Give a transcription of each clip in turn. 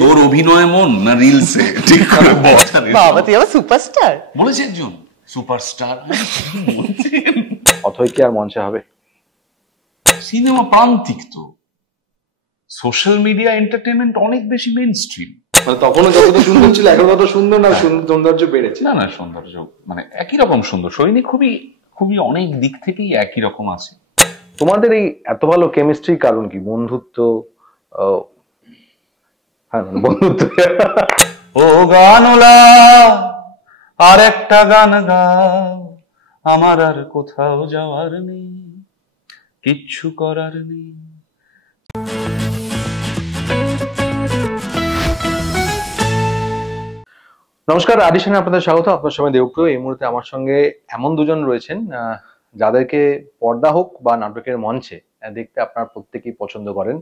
তোর অভিনয় মন না রিলসে ঠিক করে বল। বাবা তুই আবার সুপারস্টার বলেছে একজন সুপারস্টার। অথই কি আর মঞ্চে হবে? সিনেমা প্রান্তিক তো, সোশ্যাল মিডিয়া এন্টারটেইনমেন্ট অনেক বেশি মেইন স্ট্রিম। মানে তখনও যতটা সুন্দর ছিল এখন তত সুন্দর না, সৌন্দর্য বেড়েছে। না না, সৌন্দর্য মানে একই রকম সুন্দর। সৈনিক খুবই খুবই অনেক দিক থেকেই একই রকম আছে। তোমাদের এই এত ভালো কেমিস্ট্রির কারণ কি? বন্ধুত্ব? হ্যাঁ বন্ধুত্ব। ও গানলা আর একটা গান গাও, আমার আর কোথাও যাওয়ার নেই, কিচ্ছু করার নেই। নমস্কার, আডিশনে আপনাদের স্বাগত। আপনার সময় দেবপ্রিয়। এই মুহূর্তে আমার সঙ্গে এমন দুজন রয়েছেন যাদেরকে পর্দা হোক বা নাটকের মঞ্চে দেখতে আপনার প্রত্যেকেই পছন্দ করেন।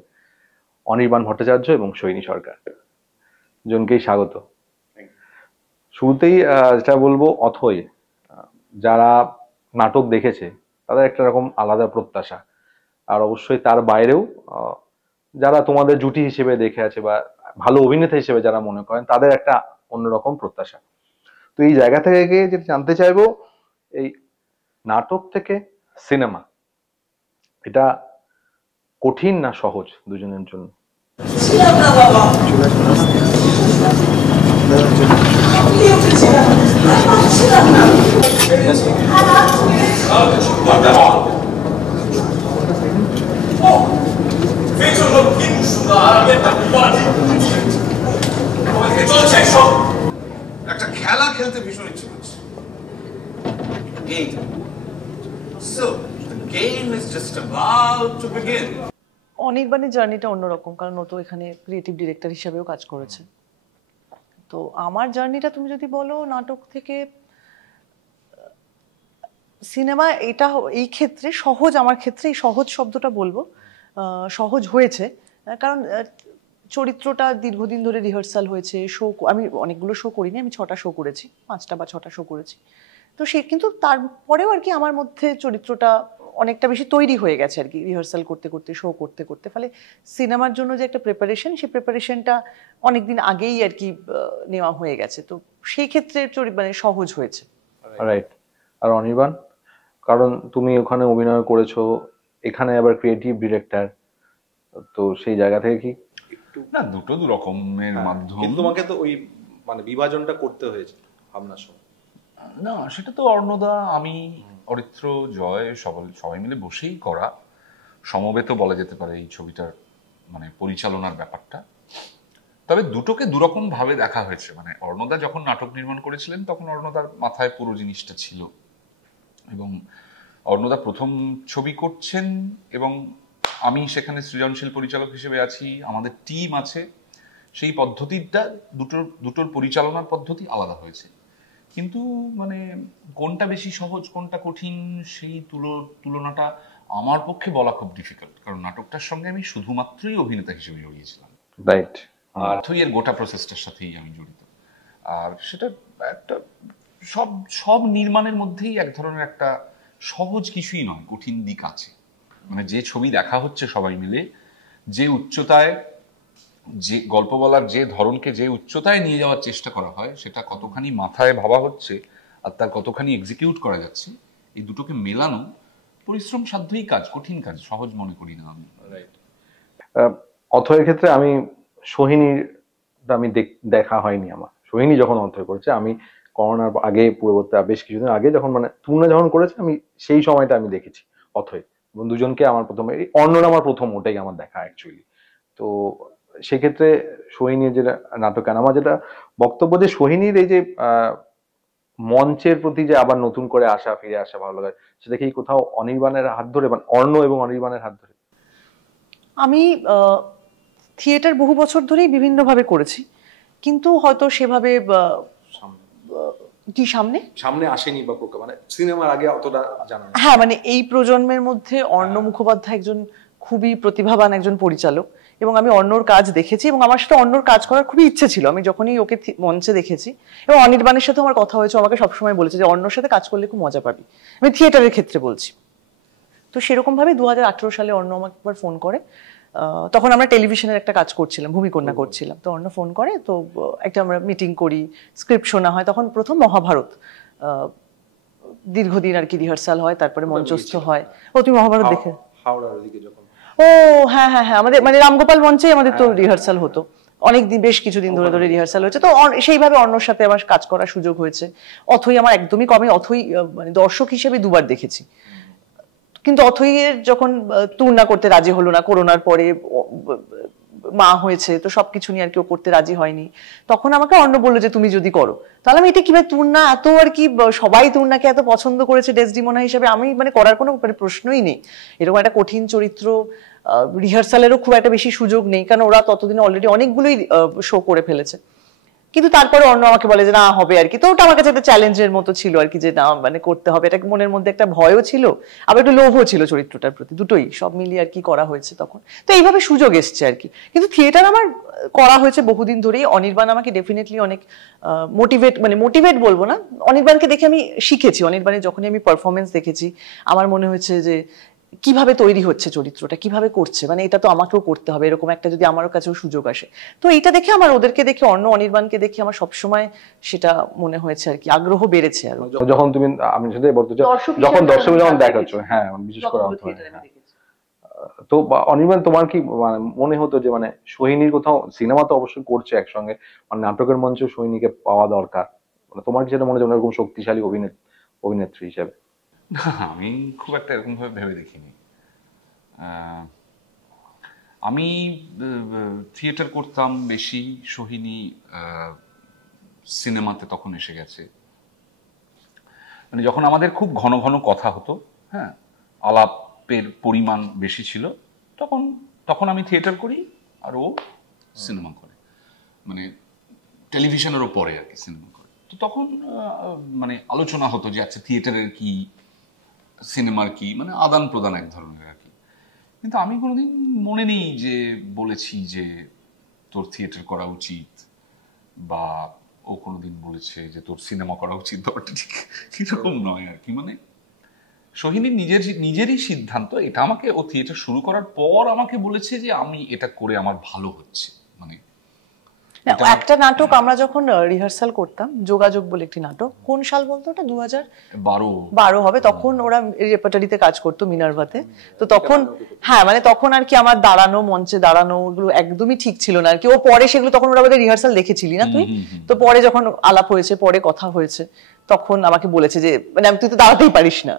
অনির্বাণ ভট্টাচার্য এবং সৈনী সরকার, দুজনকেই স্বাগত। শুরুতেই যেটা বলবো, অথই যারা নাটক দেখেছে তাদের একটা রকম আলাদা প্রত্যাশা, আর অবশ্যই তার বাইরেও যারা তোমাদের জুটি হিসেবে দেখে আছে বা ভালো অভিনেতা হিসেবে যারা মনে করেন তাদের একটা অন্যরকম প্রত্যাশা। তো এই জায়গা থেকে যেটা জানতে চাইবো, এই নাটক থেকে সিনেমা এটা কঠিন না সহজ দুজনের জন্য? একটা খেলা খেলতে ভীষণ ইচ্ছে করছে। অনির্বাণের জার্নিটা অন্যরকম, কারণ ও তো এখানে ক্রিয়েটিভ ডিরেক্টর হিসেবেও কাজ করেছে। তো আমার জার্নিটা তুমি যদি বলো নাটক থেকে সিনেমা, এটা এই ক্ষেত্রে সহজ, আমার ক্ষেত্রে এই সহজ শব্দটা বলবো সহজ হয়েছে, কারণ চরিত্রটা দীর্ঘদিন ধরে রিহার্সাল হয়েছে। শো আমি অনেকগুলো শো করিনি, আমি 6টা শো করেছি, 5টা বা 6টা শো করেছি। তো সে কিন্তু তারপরেও আর কি আমার মধ্যে চরিত্রটা অনেকটা বেশি তৈরি হয়ে গেছে আর কি, রিহার্সাল করতে করতে, শো করতে করতে। ফলে সিনেমার জন্য যে একটা প্রিপারেশন, সেই প্রিপারেশনটা অনেকদিন আগেই আর কি নেওয়া হয়ে গেছে। তো সেই ক্ষেত্রে মানে সহজ হয়েছে। রাইট। আর অনির্বাণ, কারণ তুমি ওখানে অভিনয় করেছো, এখানে আবার ক্রিয়েটিভ ডিরেক্টর, তো সেই জায়গা থেকে কি না, দুটো দু রকমের মাধ্যম। কিন্তু তোমাকে তো ওই মানে বিভাজনটা করতে হয়েছে ভাবনার সময়। না, সেটা তো অর্ণদা, আমি, অরিত্র, জয় সবাই মিলে বসেই করা, সমবেত বলা যেতে পারে এই ছবিটার মানে পরিচালনার ব্যাপারটা। তবে দুটোকে দুরকম ভাবে দেখা হয়েছে। মানে অর্ণদা যখন নাটক নির্মাণ করেছিলেন তখন অর্ণদার মাথায় পুরো জিনিসটা ছিল, এবং অর্ণদা প্রথম ছবি করছেন এবং আমি সেখানে সৃজনশীল পরিচালক হিসেবে আছি, আমাদের টিম আছে। সেই পদ্ধতিটা দুটোর পরিচালনার পদ্ধতি আলাদা হয়েছে। কিন্তু মানে কোনটা বেশি সহজ কোনটা কঠিন সেই তুলনাটা আমার পক্ষে বলা খুব ডিফিকাল্ট, কারণ নাটকটার সঙ্গে আমি শুধুমাত্রই অভিনেতা হিসেবে জড়িয়েছিলাম। রাইট। আর এর গোটা প্রসেসটার সাথেই আমি জড়িত। আর সেটা একটা সব নির্মাণের মধ্যেই এক ধরনের একটা সহজ কিছুই নয়, কঠিন দিক আছে। মানে যে ছবি দেখা হচ্ছে সবাই মিলে, যে উচ্চতায়, যে গল্প বলার যে ধরনকে যে উচ্চতায় নিয়ে যাওয়ার চেষ্টা করা হয়, সেটা কতখানি মাথায় ভাবা হচ্ছে আর তার কতখানি এক্সিকিউট করা যাচ্ছে, এই দুটোকে মেলানো পরিশ্রম সাধ্যই কাজ, কঠিন কাজ, সহজ মনে করি না আমি। অথয়ের ক্ষেত্রে আমি সোহিনীর আমি দেখা হয়নি আমার। সোহিনী যখন অথয় করেছে, আমি করোনার আগে পূর্ববর্তী বেশ কিছুদিন আগে যখন মানে তুলনা যখন করেছে, আমি সেই সময়টা আমি দেখেছি অথয়, এবং দুজনকে আমার প্রথমে অন্যরা আমার প্রথম ওটাই আমার দেখা অ্যাকচুয়ালি। তো সেক্ষেত্রে সোহিনীর যেটা নাটক, আমার যেটা বক্তব্য যে সোহিনীর এই যে মঞ্চের প্রতি যে আবার নতুন করে আসা, ফিরে আসা ভালো লাগে, সেটা কি কোথাও অনির্বাণের হাত ধরে, মানে অর্ণ এবং অনির্বাণের হাত ধরে? আমি থিয়েটার বহু বছর ধরেই বিভিন্নভাবে করেছি, কিন্তু হয়তো সেভাবে কি সামনে আসেনি বা মানে সিনেমার আগে অতটা জানা। হ্যাঁ, মানে এই প্রজন্মের মধ্যে অর্ণ মুখোপাধ্যায় একজন খুবই প্রতিভাবান একজন পরিচালক, এবং আমি অর্ণর কাজ দেখেছি এবং আমার সাথে অর্ণর কাজ করার খুবই ইচ্ছে ছিল আমি যখনই ওকে মঞ্চে দেখেছি। এবং অনির্বাণের সাথে আমার কথা হয়েছে, আমাকে সবসময় বলেছে যে অর্ণর সাথে কাজ করলে খুব মজা পাবি, আমি থিয়েটারের ক্ষেত্রে বলছি। তো সেরকম ভাবে 2018 সালে অর্ণ আমাকে একবার ফোন করে তখন আমরা টেলিভিশনের একটা কাজ করছিলাম, ভূমিকন্যা করছিলাম। তো অন্য ফোন করে, তো একটা আমরা মিটিং করি, স্ক্রিপ্ট শোনা হয়। তখন প্রথম মহাভারত দীর্ঘদিন আর কি রিহার্সাল হয়, তারপরে মঞ্চস্থ হয়। ও তুমি মহাভারত দেখে? হাওড়ার দিকে যখন। ও হ্যাঁ হ্যাঁ হ্যাঁ, আমাদের মানে রামগোপাল মঞ্চেই আমাদের তো রিহার্সাল হতো অনেকদিন, বেশ কিছুদিন ধরে ধরে রিহার্সাল হয়েছে। তো সেইভাবে অন্যর সাথে আমার কাজ করার সুযোগ হয়েছে। অথই আমার একদমই কমে, অথই মানে দর্শক হিসেবে দুবার দেখেছি। কিন্তু অথইয়ের যখন তুলনা করতে রাজি হলো না, করোনার পরে মা হয়েছে, তো সবকিছু নিয়ে আর কেউ করতে রাজি হয়নি। তখন আমাকে অর্ণ বললো যে তুমি যদি করো, তাহলে আমি এটা কিভাবে, তুলনা এত আর কি সবাই তুলনাকে এত পছন্দ করেছে ডেসডিমোনা হিসেবে, আমি মানে করার কোনো প্রশ্নই নেই। এরকম একটা কঠিন চরিত্র, রিহার্সালেরও খুব একটা বেশি সুযোগ নেই, কারণ ওরা ততদিনে অলরেডি অনেকগুলোই শো করে ফেলেছে। কিন্তু তারপরে অন্য আমাকে বলে যে না হবে আর কি। তো ওটা আমার কাছে একটা চ্যালেঞ্জের মতো ছিল আর কি, যে না মানে করতে হবে। এটা মনের মধ্যে একটা ভয়ও ছিল, আবার একটু লোভও ছিল চরিত্রটার প্রতি, দুটোই সব মিলিয়ে আর কি করা হয়েছে তখন। তো এইভাবে সুযোগ এসছে আর কি। কিন্তু থিয়েটার আমার করা হয়েছে বহুদিন ধরেই। অনির্বাণ আমাকে ডেফিনেটলি অনেক মোটিভেট বলবো না, অনির্বাণকে দেখে আমি শিখেছি। অনির্বাণের যখনই আমি পারফরমেন্স দেখেছি, আমার মনে হয়েছে যে কিভাবে তৈরি হচ্ছে চরিত্রটা, কিভাবে করছে, মানে এটা তো আমাকেও করতে হবে, এরকম একটা যদি আমারও কাছেও সুযোগ আসে। তো এইটা দেখে আমার, ওদেরকে দেখে, অনির্বাণকে দেখে আমার সবসময় সেটা মনে হয়েছে আর কি, আগ্রহ বেড়েছে আরো। যখন তুমি, আমি সেটাই বলতে চাই, যখন দর্শক যখন দেখাচ্ছ, হ্যাঁ বিশেষ করে তো অনির্বাণ, তোমার কি মানে মনে হতো যে মানে সোহিনীর কোথাও, সিনেমা তো অবশ্যই করছে একসঙ্গে, মানে নাটকের মঞ্চে সোহিনীকে পাওয়া দরকার, মানে তোমার কি সেটা মনে হয় এরকম শক্তিশালী অভিনেত্রী হিসেবে? আমি খুব একটা এরকম ভাবে ভেবে দেখিনি। আমি থিয়েটার করতাম বেশি, সোহিনী সিনেমাতে তখন এসে গেছে। মানে যখন আমাদের খুব ঘন ঘন কথা হতো, হ্যাঁ, আলাপের পরিমাণ বেশি ছিল, তখন আমি থিয়েটার করি আর ও সিনেমা করে, মানে টেলিভিশনেরও পরে আর কি সিনেমা করে। তো তখন মানে আলোচনা হতো যে আচ্ছা থিয়েটারের কি, সিনেমার কি, মানে আদান প্রদান এক ধরনের আর কি। কিন্তু আমি কোনোদিন মনে নেই যে বলেছি যে তোর থিয়েটার করা উচিত, বা ও কোনোদিন বলেছে যে তোর সিনেমা করা উচিত। ব্যাপারটা ঠিক এরকম নয় আর কি। মানে সোহিনীর নিজেরই সিদ্ধান্ত এটা। আমাকে ও থিয়েটার শুরু করার পর আমাকে বলেছে যে আমি এটা করে আমার ভালো হচ্ছে। মানে একটা নাটক আমরা যখন রিহার্সাল করতাম, যোগাযোগ বলে একটি নাটক, কোন সাল বলতো ওটা, 2012 হবে। তখন ওরা রেপার্টারিতে কাজ করতো মিনার্ভাতে। তো তখন হ্যাঁ মানে তখন আর কি আমার দাঁড়ানো, মঞ্চে দাঁড়ানো, ওগুলো একদমই ঠিক ছিল না আর কি। ও পরে সেগুলো, তখন ওরা বোধহয় রিহার্সাল দেখেছিলি না তুই, তো পরে যখন আলাপ হয়েছে, পরে কথা হয়েছে, তখন আমাকে বলেছে যে মানে তুই তো দাঁড়াতেই পারিস না,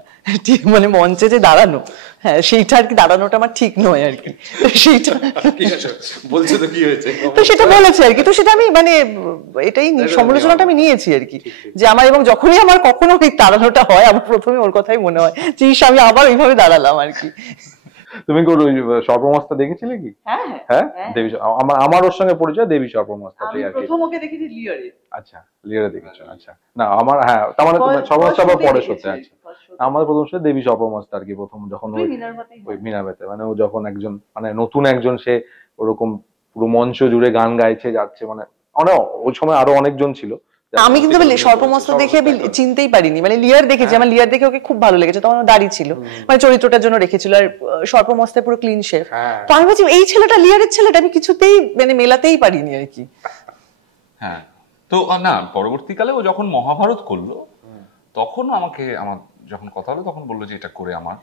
ঠিক মানে মঞ্চে যে দাঁড়ানো, হ্যাঁ সেইটা আর কি, দাঁড়ানোটা আমার ঠিক নয় আর কি। সেইটা বলছে তো কি হয়েছে, তো সেটা বলেছে আর কি। তো সেটা আমি মানে এটাই সমালোচনাটা আমি নিয়েছি আর কি, যে আমার, এবং যখনই আমার কখনো ওই দাঁড়ানোটা হয়, আমার প্রথমে ওর কথাই মনে হয় যে আমি আবার ওইভাবে দাঁড়ালাম আর কি। তুমি কি ওই সর্বমস্তা দেখেছিলে কি? হ্যাঁ দেবী, আমার ওর সঙ্গে পরিচয় দেবী সর্বমস্তা। আমি প্রথম ওকে দেখেছি লিয়ারে। আচ্ছা, লিয়ারে দেখেছো? আচ্ছা, না আমার, হ্যাঁ তার মানে সর্বমস্তা আবার পরে সত্যি। আচ্ছা, আমার প্রথম সাথে দেবী সর্বমস্তা আর কি, প্রথম যখন ওই মিনারভাতে, মানে ও যখন একজন মানে নতুন একজন, সে ওরকম পুরো মঞ্চ জুড়ে গান গাইছে যাচ্ছে, মানে ওই সময় আরো অনেকজন ছিল। আমি কিন্তু সর্বমস্তা দেখে আমি চিনতেই পারিনি, মানে লিয়ার দেখেছি, আমার লিয়ার দেখে ওকে খুব ভালো লেগেছে, তখন দাঁড়িয়ে ছিল, মানে চরিত্রটার জন্য রেখেছিল, আর সর্বমস্তায় পুরো ক্লিন শেভ। তো আমি বলছি এই ছেলেটা লিয়ারের ছেলেটা, আমি কিছুতেই মানে মেলাতেই পারিনি আর কি। হ্যাঁ, তো না পরবর্তীকালে ও যখন মহাভারত করলো, তখন আমাকে, আমার যখন কথা হলো, তখন বললো যে এটা করে আমার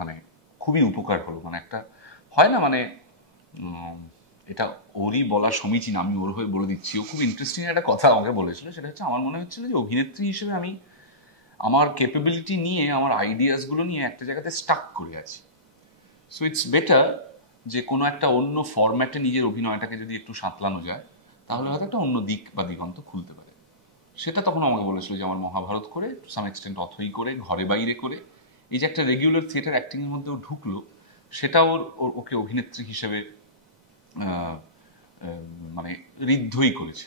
মানে খুবই উপকার হলো। মানে একটা হয় না, মানে এটা ওরই বলা সমীচীন, আমি ওর হয়ে বলে দিচ্ছি। ও খুব ইন্টারেস্টিং একটা কথা আমাকে বলেছিল, সেটা হচ্ছে আমার মনে হচ্ছিল যে অভিনেত্রী হিসেবে আমি আমার ক্যাপাবিলিটি নিয়ে, আমার আইডিয়াসগুলো নিয়ে একটা জায়গাতে স্টাক করে আছি। সো ইটস বেটার যে কোনো একটা অন্য ফরম্যাটে নিজের অভিনয়টাকে যদি একটু সাঁতলানো যায়, তাহলে হয়তো একটা অন্য দিক বা দিগন্ত খুলতে পারে। সেটা তখন আমাকে বলেছিল যে আমার মহাভারত করে, টু সাম এক্সটেন্ট অথই করে, ঘরে বাইরে করে, এই যে একটা রেগুলার থিয়েটার অ্যাক্টিংয়ের মধ্যে ও ঢুকলো, সেটা ওকে অভিনেত্রী হিসেবে মানে ঋদ্ধই করেছে।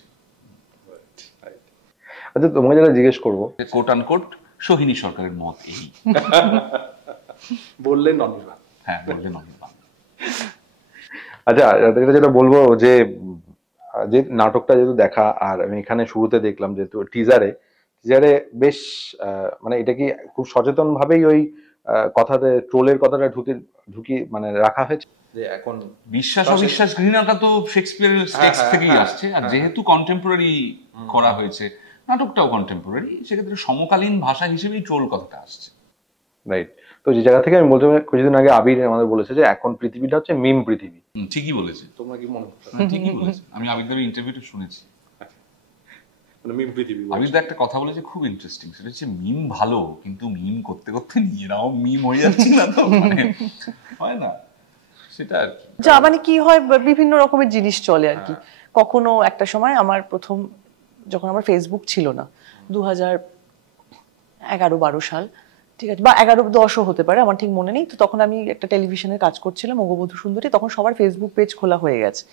আচ্ছা, তোমাকে যেটা জিজ্ঞেস করবো, কোট আনকোট সোহিনী সরকারের মত এই বললেন অনির্বাণ। হ্যাঁ, বললেন অনির্বাণ। আচ্ছা, যেটা বলবো যে নাটকটা যেহেতু দেখা, আর আমি এখানে শুরুতে দেখলাম যেহেতু টিজারে বেশ মানে এটা কি খুব সচেতন ভাবেই ওই কথাতে ট্রোলের কথাটা ঢুকি মানে রাখা হয়েছে যে এখন বিশ্বাস অবিশ্বাস ঘৃণাটা তো শেক্সপিয়ারের টেক্সট থেকেই আসছে, আর যেহেতু কন্টেম্পোরারি করা হয়েছে, নাটকটাও কন্টেম্পোরারি, সেক্ষেত্রে সমকালীন ভাষা হিসেবেই ট্রোল কথাটা আসছে। রাইট। তো যে জায়গা থেকে আমি বলতে কিছুদিন আগে আবির আমাদের বলেছে যে এখন পৃথিবীটা হচ্ছে মিম পৃথিবী। ঠিকই বলেছে, তোমরা কি মনে করছো? ঠিকই বলেছে, আমি আবিরদের ইন্টারভিউটা শুনেছি। মানে মিম পৃথিবী আবির একটা কথা বলেছে খুব ইন্টারেস্টিং, সেটা হচ্ছে মিম ভালো, কিন্তু মিম করতে করতে নিজেরাও মিম হয়ে যাচ্ছে না তো, মানে হয় না সেটা আর কি। যা মানে কি হয়, বিভিন্ন রকমের জিনিস চলে আর কি। কখনো একটা সময় আমার প্রথম, যখন আমার ফেসবুক ছিল না, 2011-12 সাল, ঠিক আছে, বা 11-10ও হতে পারে, আমার ঠিক মনে নেই। তো তখন আমি একটা টেলিভিশনের কাজ করছিলাম, অঙ্গবধূ সুন্দরী, তখন সবার ফেসবুক পেজ খোলা হয়ে গেছে।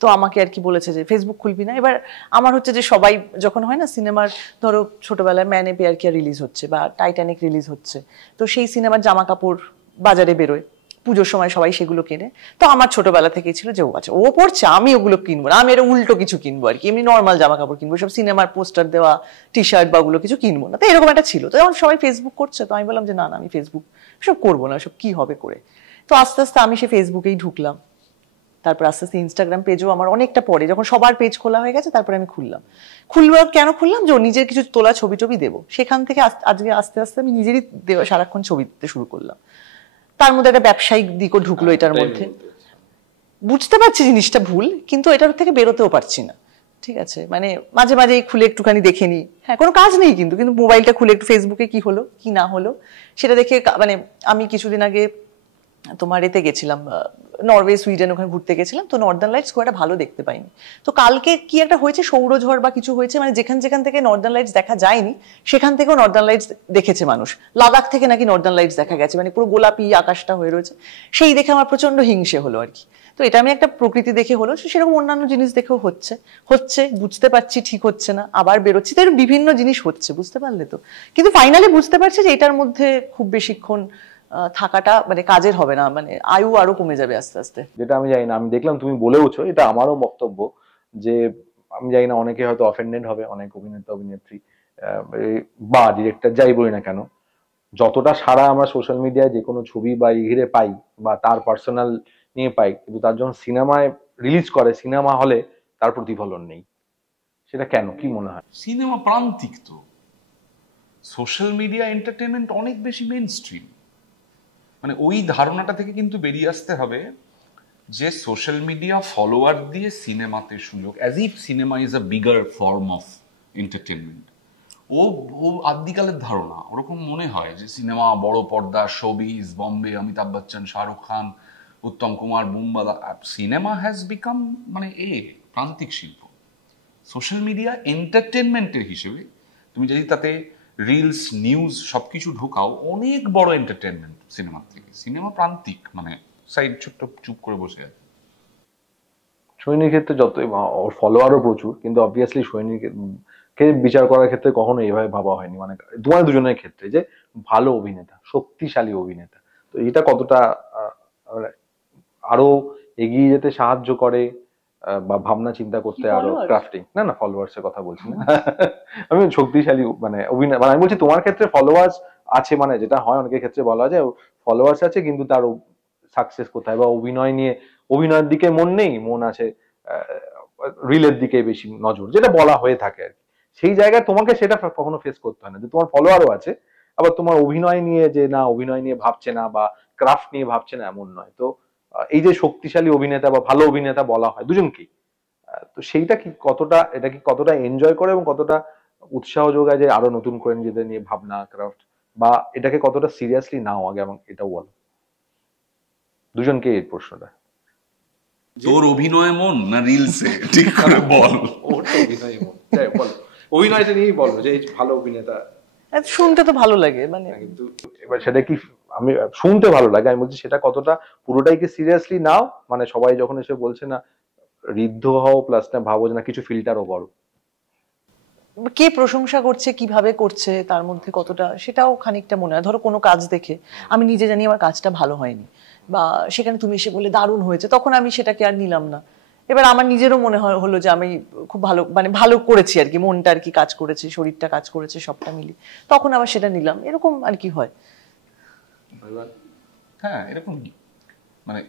তো আমাকে আর কি বলেছে যে ফেসবুক খুলবি না। এবার আমার হচ্ছে যে সবাই যখন হয় না সিনেমার, ধরো ছোটবেলায় ম্যানে পেয়ার কিয়া রিলিজ হচ্ছে বা টাইটানিক রিলিজ হচ্ছে, তো সেই সিনেমার জামা কাপড় বাজারে বেরোয়, পুজোর সময় সবাই সেগুলো কেনে। তো আমার ছোটবেলা থেকেই ছিল যে ও আচ্ছা ও পড়ছে, আমি ওগুলো কিনবো না, আমি এটা উল্টো কিছু কিনবো আর কি, এমনি নর্মাল জামা কাপড় কিনবো, সব সিনেমার পোস্টার দেওয়া টি শার্ট বা ওগুলো কিছু কিনবো না। তো এরকম একটা ছিল। তো যখন সবাই ফেসবুক করছে, তো আমি বললাম যে না না, আমি ফেসবুক সব করবো না, সব কি হবে করে। তো আস্তে আস্তে আমি সে ফেসবুকেই ঢুকলাম। তারপর আস্তে আস্তে ইনস্টাগ্রাম পেজও আমার অনেকটা পরে, যখন সবার পেজ খোলা হয়ে গেছে, তারপরে আমি কেন খুললাম যে নিজের কিছু তোলা ছবি টবি দেবো। সেখান থেকে আজকে আস্তে আস্তে আমি নিজেরই সারাক্ষণ ছবি দিতে শুরু করলাম। তার মধ্যে একটা ব্যবসায়িক দিকও ঢুকলো এটার মধ্যে। বুঝতে পারছি জিনিসটা ভুল, কিন্তু এটার থেকে বেরোতেও পারছি না। ঠিক আছে, মানে মাঝে মাঝে খুলে একটুখানি দেখে নিই, হ্যাঁ কোনো কাজ নেই, কিন্তু মোবাইলটা খুলে একটু ফেসবুকে কি হলো কি না হলো সেটা দেখে, মানে আমি কিছুদিন আগে তোমার এতে গেছিলাম, নরওয়ে সুইডেন, ওখানে ঘুরতে গেছিলাম। তো নর্দার্ন লাইটস খুব একটা ভালো দেখতে পাইনি। তো কালকে কি একটা হয়েছে, সৌরঝড় বা কিছু হয়েছে, মানে যেখান থেকে নর্দার্ন লাইটস দেখা যায়নি সেখান থেকেও নর্দার্ন লাইটস দেখেছে মানুষ। লাদাখ থেকে নাকি নর্দার্ন লাইটস দেখা গেছে, মানে পুরো গোলাপি আকাশটা হয়ে রয়েছে। সেই দেখে আমার প্রচন্ড হিংসে হলো আর কি। তো এটা আমি একটা প্রকৃতি দেখে হলো, সেরকম অন্যান্য জিনিস দেখেও হচ্ছে বুঝতে পারছি ঠিক হচ্ছে না, আবার বেরোচ্ছি, তো এরকম বিভিন্ন জিনিস হচ্ছে, বুঝতে পারলে তো। কিন্তু ফাইনালি বুঝতে পারছি যে এটার মধ্যে খুব বেশিক্ষণ থাকাটা মানে কাজের হবে না, মানে আয়ু আরো কমে যাবে আস্তে আস্তে। যেটা আমি জানি না, আমি দেখলাম তুমি বলেওছো, এটা আমারও বক্তব্য, যে আমি জানি না অনেকে হয়তো অফেন্ডেড হবে, অনেক অভিনেতা অভিনেত্রী বা ডিরেক্টর যাই বলি না কেন, যতটা সারা আমরা সোশ্যাল মিডিয়ায় যে কোনো ছবি বা ঘিরে পাই বা তার পার্সোনাল নিয়ে পাই, কিন্তু তার যখন সিনেমায় রিলিজ করে, সিনেমা হলে তার প্রতিফলন নেই। সেটা কেন, কি মনে হয়? সিনেমা প্রান্তিক, তো সোশ্যাল মিডিয়া এন্টারটেনমেন্ট অনেক বেশি মেইন স্ট্রিম। মানে ওই ধারণাটা থেকে কিন্তু বেরিয়ে আসতে হবে যে সোশ্যাল মিডিয়া ফলোয়ার দিয়ে সিনেমাতে সুযোগ, as if cinema is a bigger form of entertainment. ও আদিকালের ধারণা, ওরকম মনে হয় যে সিনেমা বড় পর্দা, শোবিজ, বম্বে, অমিতাভ বচ্চন, শাহরুখ খান, উত্তম কুমার, বুম্বাদা। সিনেমা হ্যাজ বিকাম মানে প্রান্তিক শিল্প। সোশ্যাল মিডিয়া এন্টারটেনমেন্টের হিসেবে তুমি যদি তাতে রিলস, নিউজ সবকিছু ঢোকাও, অনেক বড় এন্টারটেনমেন্ট সিনেমার থেকে। সিনেমা প্রান্তিক, মানে সাইড ছোট্ট চুপ করে বসে আছে। সৈনির ক্ষেত্রে যতই ওর ফলোয়ারও প্রচুর, কিন্তু অবভিয়াসলি সৈনিকে বিচার করার ক্ষেত্রে কখনো এইভাবে ভাবা হয়নি, মানে তোমার দুজনের ক্ষেত্রে যে ভালো অভিনেতা, শক্তিশালী অভিনেতা। তো এটা কতটা আরো এগিয়ে যেতে সাহায্য করে বা ভাবনা চিন্তা করতে আরো ক্রাফটিং, না ফলোয়ার্স এর কথা বলছি না আমি, শক্তিশালী মানে অভিনয়, মানে আমি বলছি তোমার ক্ষেত্রে ফলোয়ার্স আছে, মানে যেটা হয় অনেকের ক্ষেত্রে বলা যায় ফলোয়ার্স আছে কিন্তু তার সাকসেস কোথায়, বা অভিনয়ের দিকে মন নেই, মন আছে রিলের দিকে বেশি নজর, যেটা বলা হয়ে থাকে আর কি। সেই জায়গায় তোমাকে সেটা কখনো ফেস করতে হয় না, যে তোমার ফলোয়ারও আছে, আবার তোমার অভিনয় নিয়ে যে না অভিনয় নিয়ে ভাবছে না বা ক্রাফট নিয়ে ভাবছে না, এমন নয়। তো এই যে শক্তিশালী অভিনেতা বা ভালো অভিনেতা বলা হয় দুজনকেই, তো সেইটা কি কতটা, এটা কি কতটা এনজয় করে এবং কতটা উৎসাহ যোগায় যে আরো নতুন করে নিজেদের নিয়ে ভাবনা, ক্রাফট, বা এটাকে কতটা সিরিয়াসলি নাও আগে এবং এটাও বলো দুজনকে এই প্রশ্নটা। তোর অভিনয় মন না রিলসে, ঠিক করে বল। ওর তো অভিনয় মন, যাই বলো, অভিনয়টা নিয়েই বলো যে ভালো অভিনেতা। শুনতে তো ভালো লাগে, মানে কিন্তু এবার সেটা কি, আমি শুনতে ভালো লাগে, আমি বলছি সেটা কতটা পুরোটাই কি সিরিয়াসলি নাও, মানে সবাই যখন এসে বলছে না ঋদ্ধ হও প্লাস না ভাবো না কিছু ফিল্টারও করো, কে প্রশংসা করছে কিভাবে করছে তার মধ্যে কতটা, সেটাও খানিকটা মনে হয়। ধরো কোনো কাজ দেখে আমি নিজে জানি আমার কাজটা ভালো হয়নি, বা সেখানে তুমি এসে বলে দারুণ হয়েছে, তখন আমি সেটাকে আর নিলাম না। এবার আমার নিজেরও মনে হলো যে আমি খুব ভালো, মানে ভালো করেছি আর কি, মনটা আর কি কাজ করেছে, শরীরটা কাজ করেছে, সবটা মিলিয়ে, তখন আবার সেটা নিলাম, এরকম আর কি হয়। হ্যাঁ এরকম মানে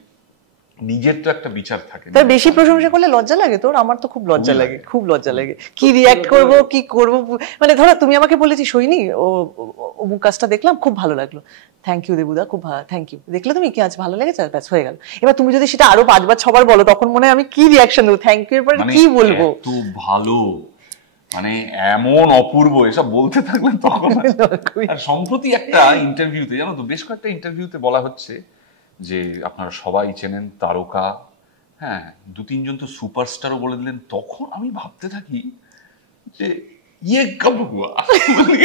নিজের তো একটা বিচার থাকে। তার বেশি প্রশংসা করলে লজ্জা লাগে তোর? আমার তো খুব লজ্জা লাগে, খুব লজ্জা লাগে। কি রিয়াক্ট করব, কি করব, মানে ধরো তুমি আমাকে বলেছি সৈনী ও অমুক কাজটা দেখলাম খুব ভালো লাগলো, থ্যাংক ইউ দেবুদা, খুব থ্যাংক ইউ, দেখলে তুমি কি আজ ভালো লেগেছে, ব্যাস হয়ে গেল। এবার তুমি যদি সেটা আরো 5 বার 6 বার বলো তখন মনে হয় আমি কি রিয়াকশন দেবো, থ্যাংক ইউ এর পরে কি বলবো, এত ভালো মানে এমন অপূর্ব এসব বলতে থাকলে তখন। আর সম্প্রতি একটা ইন্টারভিউতে জানো তো, বেশ কয়েকটা ইন্টারভিউতে বলা হচ্ছে যে আপনারা সবাই চেনেন তারকা, হ্যাঁ 2-3 জন তো সুপারস্টারও বলে দিলেন। তখন আমি ভাবতে থাকি যে ইয়ে কব হুয়া,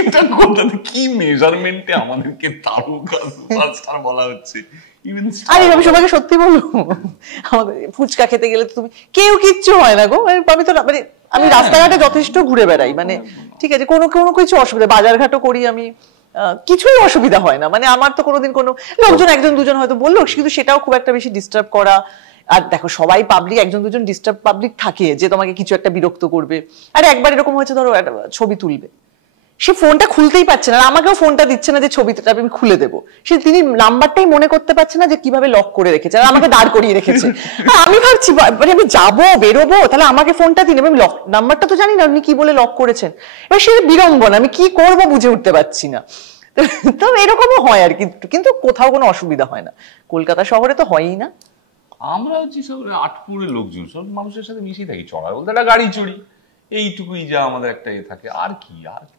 এটা কোথাতে কি মেজারমেন্টে আমাদেরকে তারকা সুপারস্টার বলা হচ্ছে? আরে আমি সবাইকে সত্যি বলবো, আমাদের ফুচকা খেতে গেলে তুমি কেউ কিচ্ছু হয় না গো, আমি তো মানে আমি রাস্তাঘাটে যথেষ্ট ঘুরে বেড়াই, মানে ঠিক আছে কোনো কোনো কিছু অসুবিধা, বাজারঘাটও করি আমি, কিছুই অসুবিধা হয় না, মানে আমার তো কোনোদিন কোনো লোকজন 1-2 জন হয়তো বললো, কিন্তু সেটাও খুব একটা বেশি ডিস্টার্ব করা। আর দেখো সবাই পাবলিক, 1-2 জন ডিস্টার্ব পাবলিক থাকে যে তোমাকে কিছু একটা বিরক্ত করবে। আর একবার এরকম হয়েছে, ধরো একটা ছবি তুলবে, সে ফোনটা খুলতেই পারছে না, আমাকেও ফোনটা দিচ্ছে না যে ছবিটা আমি খুলে দেবো, সে তিনি নাম্বারটাই মনে করতে পারছে না যে কিভাবে লক করে রেখেছে, আর আমাকে দাঁড় করিয়ে রেখেছে। আমি ভাবছি মানে আমি যাবো বেরোবো, তাহলে আমাকে ফোনটা দিন, আমি লক নাম্বারটা তো জানি না আপনি কি বলে লক করেছেন। এবার সে বিড়ম্বনা, আমি কি করবো বুঝে উঠতে পারছি না। তো এরকমও হয় আর কি, কিন্তু কোথাও কোনো অসুবিধা হয় না, কলকাতা শহরে তো হয়ই না। আমরা হচ্ছি সব আটপুরের লোকজন, সব মানুষের সাথে মিশিয়ে থাকি, চড়া বলতে একটা গাড়ি চড়ি, এইটুকুই যা আমাদের একটা থাকে, আর কি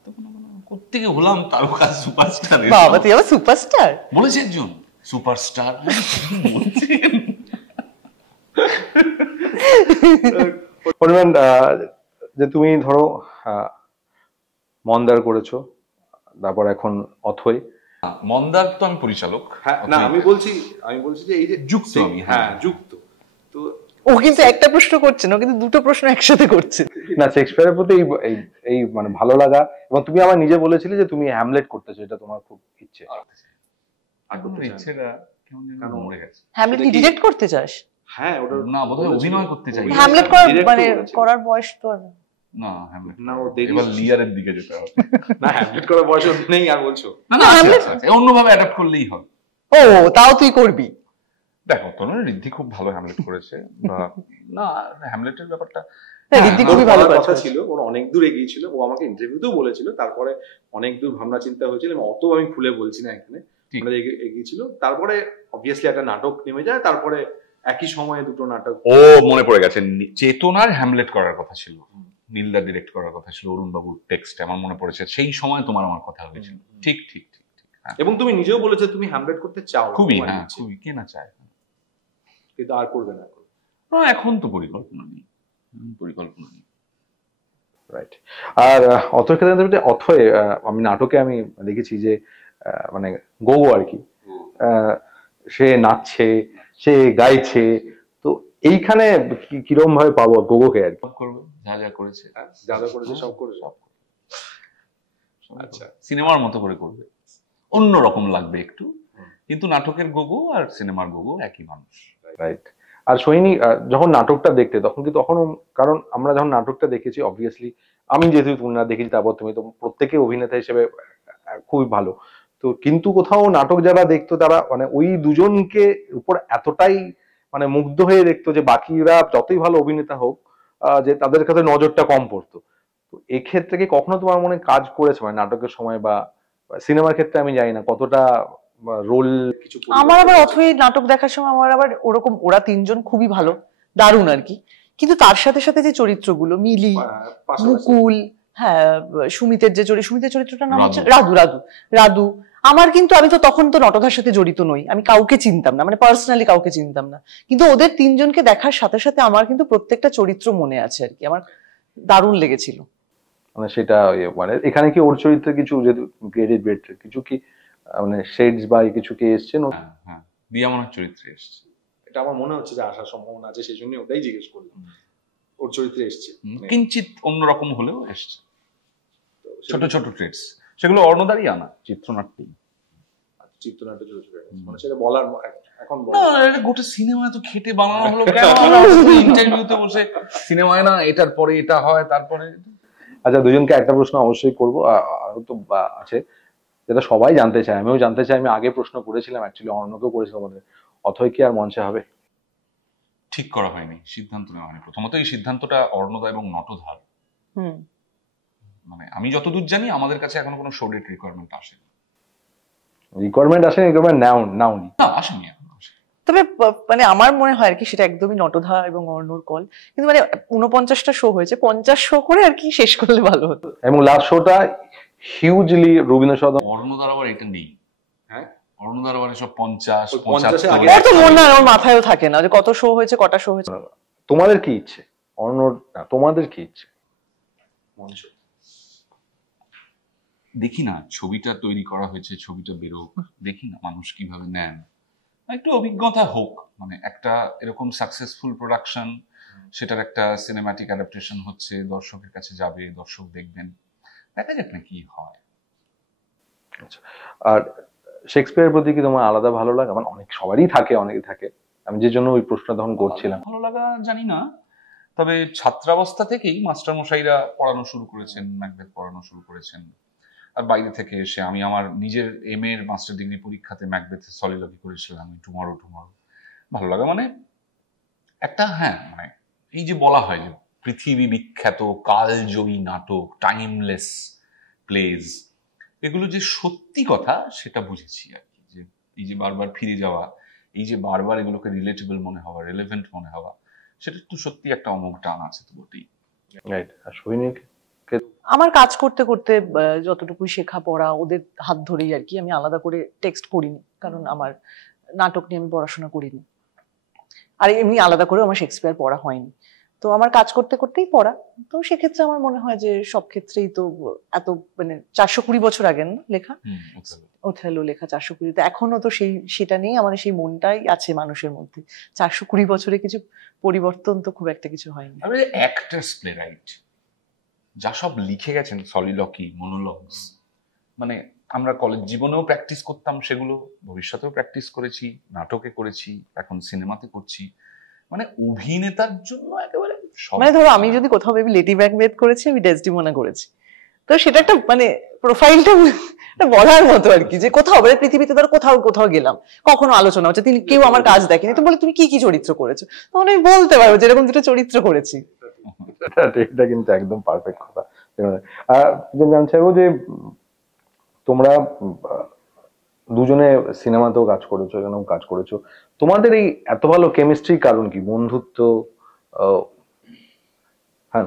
তো কোনো কোত্থেকে হলাম তারকা সুপারস্টার। বাবা তুই আবার সুপারস্টার বলেছে একজন, সুপারস্টার পরিমাণ যে তুমি ধরো মন্দার করেছো, তারপর এখন অথৈ। মন্দার তো আমি পরিচালক। হ্যাঁ না আমি বলছি যে এই যে যুক্ত আমি, হ্যাঁ যুক্ত। তো ও কিন্তু একটা প্রশ্ন করছে না, ও কিন্তু দুটো প্রশ্ন একসাথে করছে। না শেক্সপিয়ারের প্রতি এই মানে ভালো লাগা, এবং তুমি আমার নিজে বলেছিলে যে তুমি হ্যামলেট করতেছো, এটা তোমার খুব ইচ্ছে। ইচ্ছেটা কেমন যেন মরে গেছে। হ্যামলেট কি ডিরেক্ট করতে চাস? হ্যাঁ ওটা না বোধহয় অভিনয় করতে চাই। হ্যামলেট মানে করার বয়স তো না, হ্যামলেট না ও দেরি, এবার লিয়ারের দিকে যেতে হবে। না হ্যামলেট করার বয়স নেই আর বলছো? না হ্যামলেট অন্যভাবে অ্যাডাপ্ট করলেই হবে। ও তাও তুই করবি? দেখো তনুর ঋদ্ধি খুব ভালো হ্যামলেট করেছে, বা না হ্যামলেটের ব্যাপারটা ঋদ্ধি খুবই ভালো কথা ছিল, ওর অনেক দূর এগিয়েছিল, ও আমাকে ইন্টারভিউতেও বলেছিল, তারপরে অনেক দূর ভাবনা চিন্তা হয়েছিল, অত আমি খুলে বলছি না এখানে, এগিয়েছিল। তারপরে অবভিয়াসলি একটা নাটক নেমে যায়, তারপরে একই সময়ে দুটো নাটক। ও মনে পড়ে গেছে, চেতনার হ্যামলেট করার কথা ছিল, নীলদা ডিরেক্ট করার কথা ছিল, অরুণ বাবুর টেক্সট আমার মনে পড়েছে, সেই সময় তোমার আমার কথা হয়েছিল। ঠিক ঠিক ঠিক ঠিক। এবং তুমি নিজেও বলেছো তুমি হ্যামলেট করতে চাও। খুবই, হ্যাঁ খুবই, কে না চায়, কিন্তু আর করবে না এখন তো পরিকল্পনা নেই, রাইট। আর অথৈ ক্ষেত্রে অথৈ আমি নাটকে আমি দেখেছি যে মানে গোগো আর কি, সে নাচছে, সে গাইছে, তো এইখানে কিরকম ভাবে পাবো গোগোকে আর কি? করবে যা যা করেছে, সব করেছে। আচ্ছা, সিনেমার মতো করে করবে, অন্য রকম লাগবে একটু, কিন্তু নাটকের গোগো আর সিনেমার গোগো একই মানুষ। রাইট। আর সৈনী যখন নাটকটা দেখতে, তখন কি তখন, কারণ আমরা যখন নাটকটা দেখেছি অবভিয়াসলি, আমি যেহেতু তুমি না দেখেছি, তারপর তুমি তো প্রত্যেকে অভিনেতা হিসেবে খুবই ভালো, তো কিন্তু কোথাও নাটক যারা দেখতো তারা মানে ওই দুজনকে উপর এতটাই মানে মুগ্ধ হয়ে দেখতো যে বাকিরা যতই ভালো অভিনেতা হোক যে তাদের কাছে নজরটা কম পড়তো। তো এক্ষেত্রে কি কখনো তোমার মনে কাজ করেছে মানে নাটকের সময় বা সিনেমার ক্ষেত্রে আমি জানি না কতটা রোল কিছু? আমার আবার অথৈ নাটক দেখার সময় আমার আবার ওরকম, ওরা 3 জন খুবই ভালো, দারুণ আর কি, কিন্তু তার সাথে সাথে যে চরিত্রগুলো মিলি, মুকুল, হ্যাঁ সুমিতের যে সুমিতের চরিত্রটার নাম হচ্ছে রাধু, আমার কিন্তু, আমি তো তখন তো নটধার সাথে জড়িত নই, আমি কাউকে চিনতাম না, মানে পার্সোনালি কাউকে চিনতাম না, কিন্তু ওদের 3 জনকে দেখার সাথে সাথে আমার কিন্তু প্রত্যেকটা চরিত্র মনে আছে আর কি, আমার দারুণ লেগেছিল। মানে সেটা মানে এখানে কি ওর চরিত্রে কিছু কিছু কি মানে শেডস বা কিছু কি এসছে? হ্যাঁ দিয়ামনার চরিত্রে এসছে, এটা আমার মনে হচ্ছে যে আসার সম্ভাবনা আছে, সেই জন্য ওটাই জিজ্ঞেস করলাম। ওর চরিত্রে এসছে কিঞ্চিত অন্যরকম হলেও এসছে, ছোট ছোট ট্রেটস, সেগুলো অর্ণদারই আনা, চিত্রনাট্যে ছোট ছোট, মানে সেটা বলার এখন গোটা সিনেমা তো খেটে বানানো হলো কেন? ইন্টারভিউতে বসে সিনেমায় না এটার পরে এটা হয়, তারপরে। আচ্ছা দুজনকে একটা প্রশ্ন অবশ্যই করবো, আরো তো আছে, যেটা সবাই জানতে চায়, আমিও জানতে চাই, আমি আগে প্রশ্ন করেছিলাম, অ্যাকচুয়ালি অর্ণকেও করেছিলাম আমাদের, অথই কি আর মঞ্চে হবে? ঠিক করা হয়নি, সিদ্ধান্ত নেওয়া হয়নি। প্রথমত এই সিদ্ধান্তটা অর্ণদা এবং নটধার, মানে আমি যতদূর জানি আমাদের কাছে এখনো কোনো শো ডেট রিকোয়ারমেন্ট আসেনি। রিকোয়ারমেন্ট আসেনি, রিকোয়ারমেন্ট নাওনি? না, আসেনি এখন। তবে মানে আমার মনে হয় আর কি সেটা একদমই নটধা এবং অর্ণর কল, কিন্তু মানে 49টা শো হয়েছে, 50 শো করে আর কি শেষ করলে ভালো হতো। এবং লাস্ট শোটা হিউজলি রবীন্দ্র সদন। অর্ণদার আবার এটা নেই, হ্যাঁ অর্ণদার আবার এসব 50 ওই 50 75 আগে ওর তো মনে হয়, ওর মাথায়ও থাকে না যে কত শো হয়েছে, কটা শো হয়েছে। তোমাদের কি ইচ্ছে অর্ণর, তোমাদের কি ইচ্ছে? মঞ্চ দেখি না, ছবিটা তৈরি করা হয়েছে, ছবিটা বেরোক, দেখি না মানুষ কিভাবে নেন, একটু অভিজ্ঞতা হোক, মানে একটা এরকম সাকসেসফুল প্রোডাকশন, সেটার একটা সিনেম্যাটিক অ্যাডাপ্টেশন হচ্ছে, দর্শকের কাছে যাবে, দর্শক দেখবেন, দেখা যাক না কি হয়। আর শেক্সপিয়ারের প্রতি কি তোমার আলাদা ভালো লাগে? মানে অনেক সবারই থাকে, অনেকে থাকে, আমি যে জন্য ওই প্রশ্নটা তখন করছিলাম। ভালো লাগা জানি না, তবে ছাত্রাবস্থা থেকেই মাস্টার মশাইরা পড়ানো শুরু করেছেন, ম্যাকবেথ পড়ানো শুরু করেছেন, আর বাইরে থেকে এসে আমি আমার নিজের এম এর মাস্টার ডিগ্রি পরীক্ষাতে ম্যাকবেথের সলিলজি করেছিলাম, টুমরো। ভালো লাগা মানে একটা, হ্যাঁ মানে এই যে বলা হয় যে পৃথিবী বিখ্যাত কালজয়ী নাটক, টাইমলেস প্লেজ, এগুলো যে সত্যি কথা সেটা বুঝেছি আর কি, যে এই যে বারবার ফিরে যাওয়া, এই যে বারবার এগুলোকে রিলেটেবল মনে হওয়া, রেলেভেন্ট মনে হওয়া, সেটা তো সত্যি একটা অমোঘ টান আছে তো বটেই। রাইট। আর সৈনিক আমার কাজ করতে করতে যতটুকু শেখা পড়া ওদের হাত ধরেই আর কি, আমি আলাদা করে টেক্সট পড়িনি, কারণ আমার নাটক নিয়ে আমি পড়াশোনা করিনি, আর এমনি আলাদা করে আমার শেক্সপিয়ার পড়া হয়নি, তো আমার কাজ করতে করতেই পড়া। তো সেক্ষেত্রে আমার মনে হয় যে সব ক্ষেত্রেই তো এত মানে 420 বছর আগের না লেখা, ওথেলো লেখা 420, তো এখনো তো সেটা নেই, আমাদের সেই মনটাই আছে মানুষের মধ্যে। 420 বছরে কিছু পরিবর্তন তো খুব একটা কিছু হয়নি। অ্যাক্টরস প্লেরাইট যা সব লিখে গেছেন, সলিলকি, মনোলগস, মানে আমরা কলেজ জীবনেও প্র্যাকটিস করতাম সেগুলো, ভবিষ্যতেও প্র্যাকটিস করেছি, নাটকে করেছি, এখন সিনেমাতে করছি, মানে অভিনেতার জন্য একেবারে মানে ধরো আমি যদি কোথাও ভেবে লেডি ম্যাকবেথ করেছি, আমি ডেসডিমোনা করেছি, তো সেটা একটা মানে প্রোফাইলটা বলার মতো আর কি, যে কোথাও মানে পৃথিবীতে ধরো কোথাও গেলাম, কখনো আলোচনা হচ্ছে, তিনি কেউ আমার কাজ দেখেনি, তো বলে তুমি কি কি চরিত্র করেছো, তখন আমি বলতে পারবো যেরকম দুটো চরিত্র করেছি। এটা কিন্তু একদম পারফেক্ট কথা। জানতে চাইবো যে তোমরা দুজনে সিনেমাতেও কাজ করেছো, এখানেও কাজ করেছো, তোমাদের এই এত ভালো কেমিস্ট্রির কারণ কি? বন্ধুত্ব? হ্যাঁ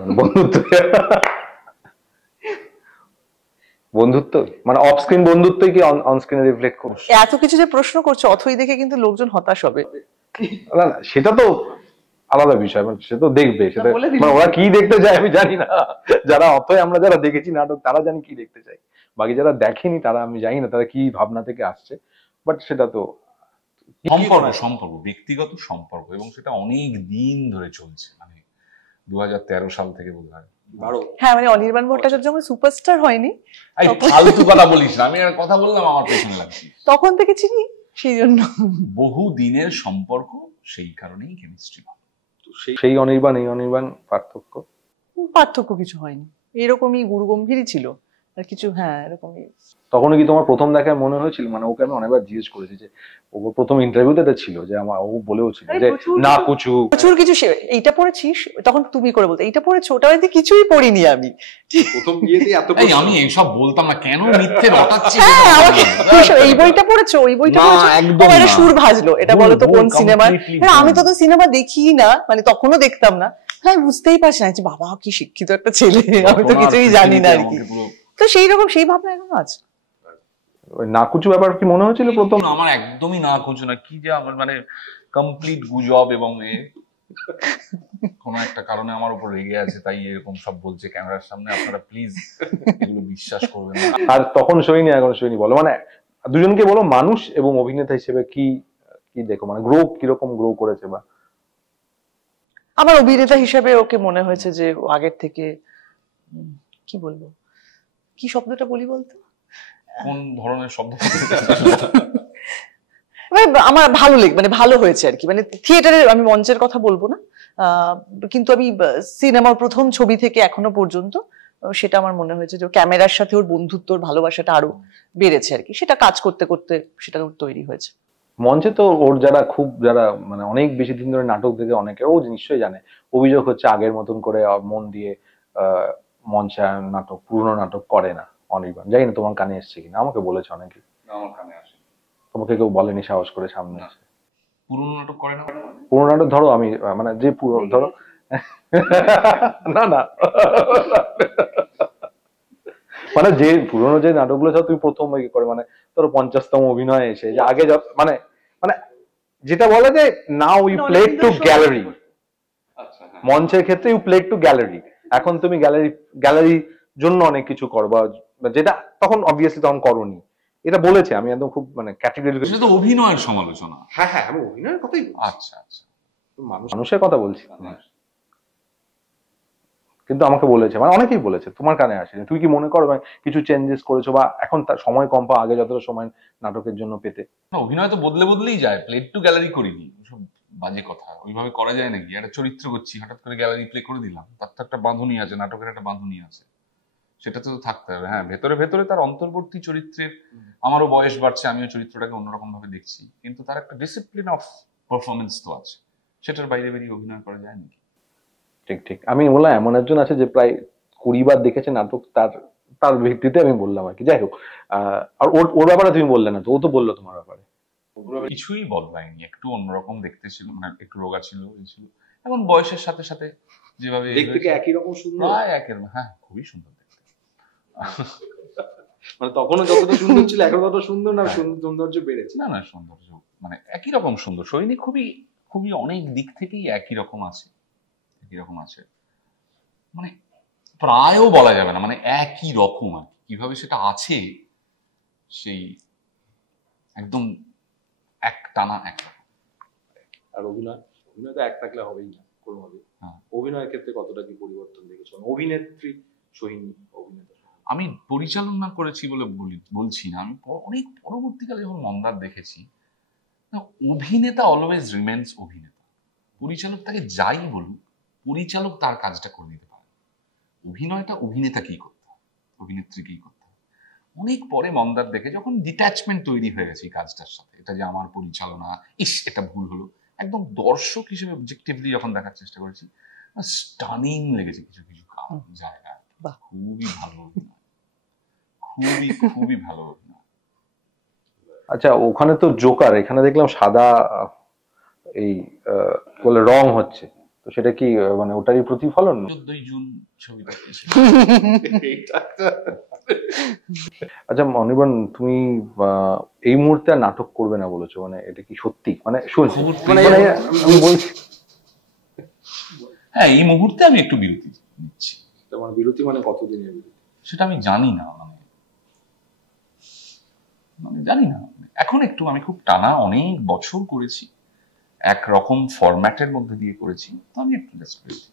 বন্ধুত্ব মানে অফ স্ক্রিন বন্ধুত্বই কি অন স্ক্রিনে রিফ্লেক্ট করছে? এত কিছু যে প্রশ্ন করছো, অথই দেখে কিন্তু লোকজন হতাশ হবে। না সেটা তো আলাদা বিষয়, সে তো দেখবে, সেটা মানে ওরা কি দেখতে চায় আমি জানি না, যারা অথই আমরা যারা দেখেছি নাটক তারা জানি কি দেখতে চাই, বাকি যারা দেখেনি তারা আমি জানি না তারা কি ভাবনা থেকে আসছে, বাট সেটা তো সম্পর্ক ব্যক্তিগত সম্পর্ক, এবং সেটা অনেক দিন ধরে চলছে, মানে 2013 সাল থেকে বোধহয়। হ্যাঁ মানে অনির্বাণ ভট্টাচার্য যখন সুপারস্টার হয়নি, ফালতু কথা বলিস না, আমি আর কথা বললাম আমার পেছনে লাগছে, তখন থেকে চিনি, সেই জন্য বহু দিনের সম্পর্ক, সেই কারণেই কেমিস্ট্রি। সেই অনির্বাণ এই অনির্বাণ পার্থক্য কিছু হয়নি, এরকমই গুরু গম্ভীরই ছিল আর কিছু, হ্যাঁ এরকমই। তখন কি তোমার প্রথম দেখায় মনে হয়েছিল, মানে ওকে আমি অনেকবার জিজ্ঞেস করেছি যে ও প্রথম ইন্টারভিউতে এটা ছিল যে আমার ও বলেও ছিল যে না প্রচুর কিছু, এইটা পড়েছিস, তখন তুমি করে বলতে এইটা পড়েছো, ওটা হয়তো কিছুই পড়িনি আমি, প্রথম বিয়েতেই এত আমি এইসব বলতাম না, কেন মিথ্যে রটাচ্ছি, এই বইটা পড়েছো, ওই বইটা পড়েছো, এটা সুর ভাজলো, এটা বলো তো কোন সিনেমা, আমি তো সিনেমা দেখি না, মানে তখনও দেখতাম না, হ্যাঁ বুঝতেই পারছি না যে বাবা কি শিক্ষিত একটা ছেলে, আমি তো কিছুই জানি না আর কি, তো সেই রকম সেই ভাবনা এখনো আছে। নাকুচু ব্যাপার কি মনে হয়েছিল প্রথম? আমার একদমই নাকুচু না, কি যে আমার মানে কমপ্লিট গুজব, এবং কোনো একটা কারণে আমার উপর রেগে আছে তাই এরকম সব বলছে ক্যামেরার সামনে, আপনারা প্লিজ এগুলো বিশ্বাস করবেন না। আর তখন সইনি, এখন সইনি, বলো মানে দুজনকে বলো মানুষ এবং অভিনেতা হিসেবে কি কি দেখো, মানে কিরকম গ্রো করেছে? বা আমার অভিনেতা হিসেবে ওকে মনে হয়েছে যে ও আগের থেকে, কি বলবো, কি শব্দটা বলি বলতো, কোন ধরনের শব্দ? আমার ভালো মানে ভালো হয়েছে আর কি, মানে থিয়েটারে আমি মঞ্চের কথা বলবো না, কিন্তু আমি সিনেমার প্রথম ছবি থেকে এখনো পর্যন্ত সেটা আমার মনে হয়েছে যে ক্যামেরার সাথে ওর বন্ধুত্ব, ওর ভালোবাসাটা আরো বেড়েছে আর কি, সেটা কাজ করতে করতে সেটা ওর তৈরি হয়েছে। মঞ্চে তো ওর যারা মানে অনেক বেশি দিন ধরে নাটক দেখে অনেকে ও নিশ্চয়ই জানে, অভিযোগ হচ্ছে আগের মতন করে মন দিয়ে মঞ্চে নাটক, পুরনো নাটক করে না অনির্বাণ। জানি না তোমার কানে এসছে কিনা, আমাকে বলেছে অনেকে। আমার কানে আসে। তোমাকে কেউ বলেনি সাহস করে সামনে এসে? পুরনো নাটক করে না? পুরনো নাটক ধরো, আমি মানে যে ধরো না না মানে যে পুরনো যে নাটকগুলো তুমি প্রথম করে, মানে ধরো 50তম অভিনয় এসে যে আগে মানে মানে যেটা বলে যে now you play to gallery, মঞ্চের ক্ষেত্রে ইউ প্লে টু গ্যালারি। এখন তুমি গ্যালারি জন্য অনেক কিছু করবা, যেটা তখন অবভিয়াসলি তখন করনি। এটা বলেছে, আমি একদম খুব মানে ক্যাটেগরি। সেটা তো অভিনয়ের সমালোচনা। হ্যাঁ হ্যাঁ, আমি অভিনয়ের কথাই বলছি। আচ্ছা আচ্ছা, মানুষের কথা বলছি। কিন্তু আমাকে বলেছে, মানে অনেকেই বলেছে, তোমার কানে আসেনি। তুই কি মনে করো কিছু চেঞ্জেস করেছো, বা এখন তার সময় কম পাও, আগে যতটা সময় নাটকের জন্য পেতে? না, অভিনয় তো বদলেই যায়, প্লেট টু গ্যালারি করিনি, সব বাজে কথা। ওইভাবে করা যায় নাকি? একটা চরিত্র করছি, হঠাৎ করে গ্যালারি প্লে করে দিলাম, তার তো একটা বাঁধুনি আছে, নাটকের একটা বাঁধুনি আছে, সেটা তো থাকতে হবে। হ্যাঁ, ভেতরে ভেতরে তার অন্তর্বর্তী চরিত্রের, আমারও বয়স বাড়ছে, আমিও চরিত্রটাকে অন্যরকম ভাবে দেখছি, কিন্তু তার একটা ডিসিপ্লিন অফ পারফরমেন্স তো আছে, সেটার বাইরে বেরিয়ে অভিনয় করা যায় নাকি? ঠিক ঠিক। আমি বললাম এমন একজন আছে যে প্রায় 20 বার দেখেছে নাটক, তার ভিত্তিতে আমি বললাম আর কি। যাই হোক, আর ওর ব্যাপারে তুমি বললে না তো, ও তো বললো তোমার ব্যাপারে। কিছুই বদলায়নি, একটু অন্যরকম দেখতে ছিল, মানে একটু রোগা ছিল, এখন বয়সের সাথে সাথে যেভাবে দেখতে কি একই রকম সুন্দর? হ্যাঁ, খুবই সুন্দর দেখতে। মানে তখনও যতটা সুন্দর ছিল এখন ততটা সুন্দর না? সৌন্দর্য বেড়েছে? না না, সৌন্দর্য মানে একই রকম সুন্দর। সৈনিক খুবই খুবই অনেক দিক থেকেই একই রকম আছে, মানে প্রায়ও বলা যাবে না, মানে একই রকম আর কিভাবে সেটা আছে, সেই একদম এক টানা এক রকম। আর অভিনয় তো এক থাকলে হবেই না কোনোভাবে। অভিনয়ের ক্ষেত্রে কতটা কি পরিবর্তন দেখেছো? অভিনেত্রী সোহিনী, অভিনেতা। আমি পরিচালনা করেছি বলে বলছি না, আমি অনেক পরবর্তীকালে যখন মন্দার দেখেছি, অভিনেতা অলওয়েজ রিমেন্স অভিনেতা। পরিচালক তাকে যাই বলুক, পরিচালক তার কাজটা করে দিতে পারে। অভিনয়টা অভিনেতা কি করতে হয়, অভিনেত্রী কি করতে হয়। অনেক পরে মন্দার দেখে যখন ডিট্যাচমেন্ট তৈরি হয়ে গেছে কাজটার সাথে, এটা যে আমার পরিচালনা, এটা ভুল হলো, একদম দর্শক হিসেবে অবজেক্টিভলি যখন দেখার চেষ্টা করেছি, স্টানিং লেগেছে কিছু কিছু জায়গায়। খুবই ভালো অভিনয়, খুবই ভালো অভিনয়। আচ্ছা, ওখানে তো জোকার, এখানে দেখলাম সাদা এই বলে রং হচ্ছে, তো সেটা কি মানে ওটারই প্রতিফলন? 14ই জুন ছবিটা। আচ্ছা অনির্বাণ, তুমি এই মুহূর্তে আর নাটক করবে না বলেছো, মানে এটা কি সত্যি? মানে শুনছি, মানে আমি বলছি হ্যাঁ, এই মুহূর্তে আমি একটু বিরতি নিচ্ছি। তোমার বিরতি মানে কতদিনের বিরতি সেটা আমি জানি না, মানে জানি না। এখন একটু, আমি খুব টানা অনেক বছর করেছি, একরকম ফরম্যাটের মধ্যে দিয়ে করেছি, তো আমি একটু রেস্ট করেছি।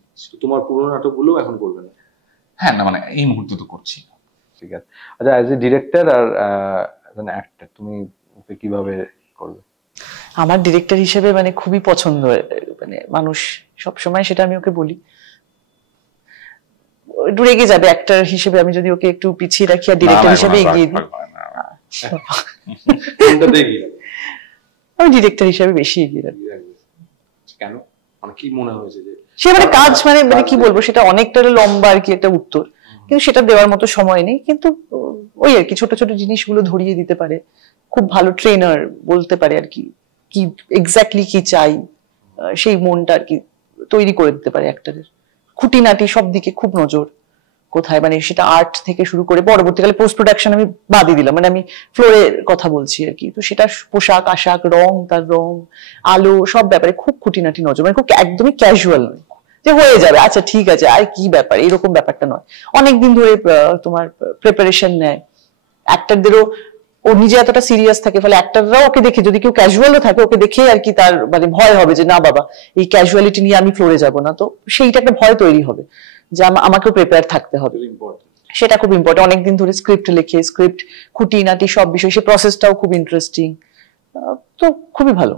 তোমার পুরোনো নাটকগুলো এখন করবে না? হ্যাঁ, না মানে এই মুহূর্তে তো করছি না। ঠিক আছে। আচ্ছা, অ্যাজ এ ডিরেক্টর আর অ্যাক্টর তুমি ওকে কিভাবে করবে? আমার ডিরেক্টর হিসেবে মানে খুবই পছন্দ, মানে মানুষ সবসময় সেটা আমি ওকে বলি, একটু রেগে যাবে অ্যাক্টর হিসেবে আমি যদি ওকে একটু পিছিয়ে রাখি আর ডিরেক্টর হিসেবে এগিয়ে দিই। আমি ডিরেক্টর হিসেবে বেশি এগিয়ে রাখি। কেন? মানে কি মনে হয়েছে যে সে মানে কাজ, মানে কি বলবো, সেটা অনেকটা লম্বা আর কি একটা উত্তর, কিন্তু সেটা দেওয়ার মতো সময় নেই, কিন্তু ওই আর কি ছোট ছোট জিনিসগুলো ধরিয়ে দিতে পারে, খুব ভালো ট্রেনার, বলতে পারে আর কি কি এক্স্যাক্টলি কি চাই, সেই মনটা আর কি তৈরি করে দিতে পারে অ্যাক্টরের। খুঁটিনাটি সব দিকে খুব নজর, কোথায় মানে সেটা আর্ট থেকে শুরু করে পরবর্তীকালে পোস্ট প্রোডাকশন আমি বাদই দিলাম, মানে আমি ফ্লোরের কথা বলছি আর কি। তো সেটা পোশাক আশাক, রং, তার রং, আলো, সব ব্যাপারে খুব খুঁটিনাটি নজর, মানে খুব একদমই ক্যাজুয়াল নয় যে হয়ে যাবে আচ্ছা ঠিক আছে আর কি ব্যাপার, এরকম ব্যাপারটা নয়। অনেকদিন ধরে তোমার প্রিপারেশন নেয়, অ্যাক্টরদেরও ও নিজে এতটা সিরিয়াস থাকে, ফলে অ্যাক্টররাও ওকে দেখে, যদি কেউ ক্যাজুয়ালও থাকে ওকে দেখে আর কি তার মানে ভয় হবে যে না বাবা এই ক্যাজুয়ালিটি নিয়ে আমি ফ্লোরে যাব না, তো সেইটা একটা ভয় তৈরি হবে যে আমাকেও প্রিপেয়ার থাকতে হবে। সেটা খুব ইম্পর্টেন্ট। অনেকদিন ধরে স্ক্রিপ্ট লিখে, স্ক্রিপ্ট খুঁটিনাটি সব বিষয়, সেই প্রসেসটাও খুব ইন্টারেস্টিং, তো খুবই ভালো।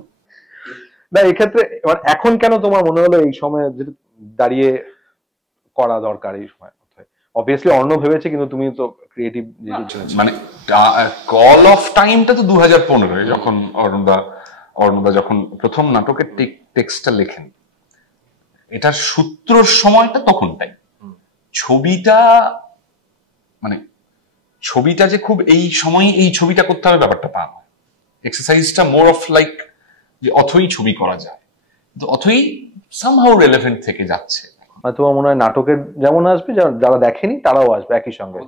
না এক্ষেত্রে এবার এখন কেন তোমার মনে হলো এই সময় দাঁড়িয়ে করা দরকার? এই সময় অবভিয়াসলি অর্ণব ভেবেছে, কিন্তু তুমি তো ক্রিয়েটিভ মানে কল অফ টাইমটা তো 2015 যখন অর্ণদা যখন প্রথম নাটকের টেক্সটটা লেখেন, এটার সূত্রর সময়টা তখনটাই। ছবিটা মানে ছবিটা যে খুব এই সময়ে এই ছবিটা করতে হবে ব্যাপারটা তা নয়। এক্সারসাইজটা মোর অফ লাইক যে অথই ছবি করা যায়, কিন্তু অথই সামহাউ রেলেভেন্ট থেকে যাচ্ছে। তোমার মনে হয় নাটকের যেমন আসবে, যারা দেখেনি তারাও আসবে একই সঙ্গে।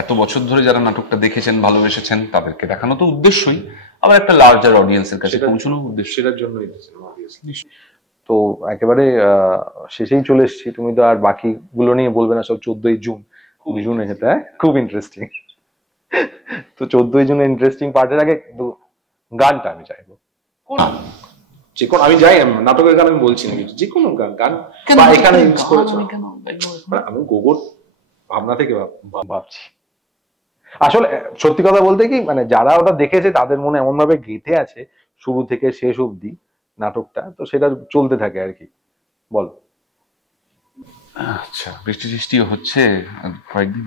এত বছর ধরে যারা নাটকটা দেখেছেন, ভালোবেসেছেন, তাদেরকে দেখানো তো উদ্দেশ্যই, আবার একটা লার্জার অডিয়েন্সের কাছে পৌঁছানো উদ্দেশ্য। সেটার জন্যই তো একেবারে শেষেই চলে এসেছি। তুমি তো আর বাকিগুলো নিয়ে বলবে না, সব 14ই জুন জুনে যেতে, খুব ইন্টারেস্টিং। তো 14ই জুনের ইন্টারেস্টিং পার্টের আগে গানটা আমি চাইবো। যে কোনো, আমি যাই নাটকের গান আমি বলছি না, যে কোনো গান বা এখানে ইউজ করেছো। আমি গোগোর ভাবনা থেকে ভাবছি। আসলে সত্যি কথা বলতে কি, মানে যারা ওটা দেখেছে তাদের মনে এমন ভাবে গেঁথে আছে শুরু থেকে শেষ অবধি নাটকটা, তো সেটা চলতে থাকে আর কি। বল। আচ্ছা, বৃষ্টি সৃষ্টিও হচ্ছে কয়েকদিন,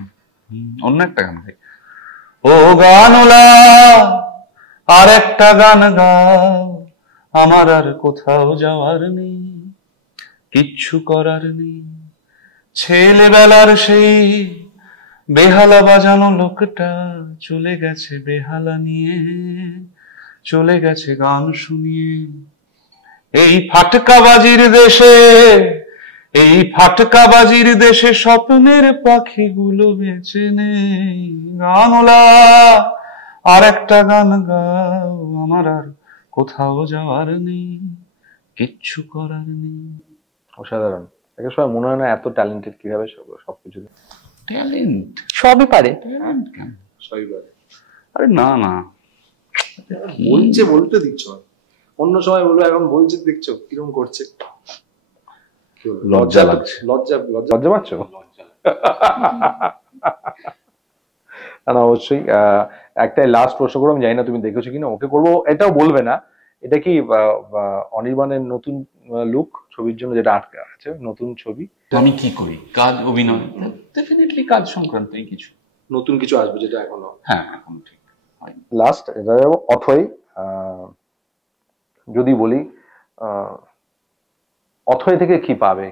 অন্য একটা গান ভাই। ও গানওয়ালা আর একটা গান গাও, আমার আর কোথাও যাওয়ার নেই, কিচ্ছু করার নেই, ছেলেবেলার সেই বেহালা বাজানো লোকটা চলে গেছে বেহালা নিয়ে, চলে গেছে গান শুনিয়ে। এই ফাটকাবাজির দেশে, এই ফাটকাবাজির দেশে স্বপ্নের পাখিগুলো বেঁচে নেই। গানওয়ালা আর একটা গান গাও, আমার আর কোথাও যাওয়ার নেই, কিচ্ছু করার নেই। অসাধারণ। একটা সময় মনে হয় না এত ট্যালেন্টেড কিভাবে সবকিছু। ট্যালেন্ট সবই পারে। সবই পারে। আরে না না, বলছে, বলতে দিচ্ছ, অন্য সময় বলবো, এখন বলছে দেখছো কিরকম করছে। লজ্জা লাগছে। লজ্জা পাচ্ছ? না অবশ্যই। একটাই লাস্ট প্রশ্ন করবো, আমি জানি না তুমি দেখেছো কিনা, ওকে করবো, এটাও বলবে না। এটা কি অনির্বাণের নতুন লুক ছবির জন্য, যেটা আটকা আছে নতুন ছবি? আমি কি করি, কাজ, অভিনয়, ডেফিনেটলি কাজ সংক্রান্তই কিছু নতুন কিছু আসবে যেটা এখনো। হ্যাঁ, এখন ঠিক। লাস্ট এটা অথই, যদি বলি অথই থেকে কি পাবে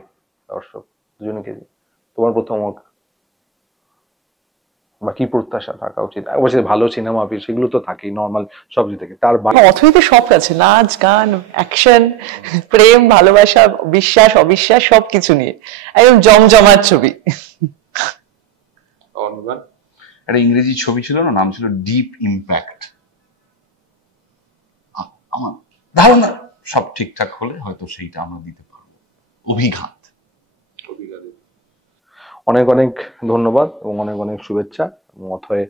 দর্শক দুজনকে, তোমার প্রথম বা কি প্রত্যাশা থাকা উচিত? অবশ্যই ভালো সিনেমা, সেগুলো তো থাকেই নর্মাল সবজি থেকে। তার অথইতে সব আছে, নাচ, গান, অ্যাকশন, প্রেম, ভালোবাসা, বিশ্বাস, অবিশ্বাস, সবকিছু নিয়ে একদম জমজমাট ছবি। একটা ইংরেজি ছবি ছিল না, নাম ছিল ডিপ ইম্প্যাক্ট। আমার ধারণা সব ঠিকঠাক হলে হয়তো সেইটা আমরা দিতে পারবো। অভিঘাত। অনেক অনেক ধন্যবাদ এবং অনেক অনেক শুভেচ্ছা। এবং অথয়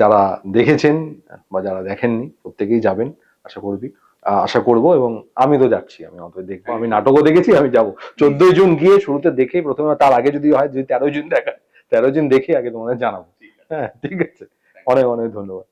যারা দেখেছেন বা যারা দেখেননি প্রত্যেকেই যাবেন আশা করবো, এবং আমি তো যাচ্ছি, আমি অথয় দেখবো। আমি নাটকও দেখেছি, আমি যাবো 14ই জুন গিয়ে শুরুতে দেখে, প্রথমে তার আগে যদি হয়, যদি 13ই জুন দেখা, 13ই জুন দেখে আগে তোমাদের জানাবো। হ্যাঁ, ঠিক আছে। অনেক অনেক ধন্যবাদ।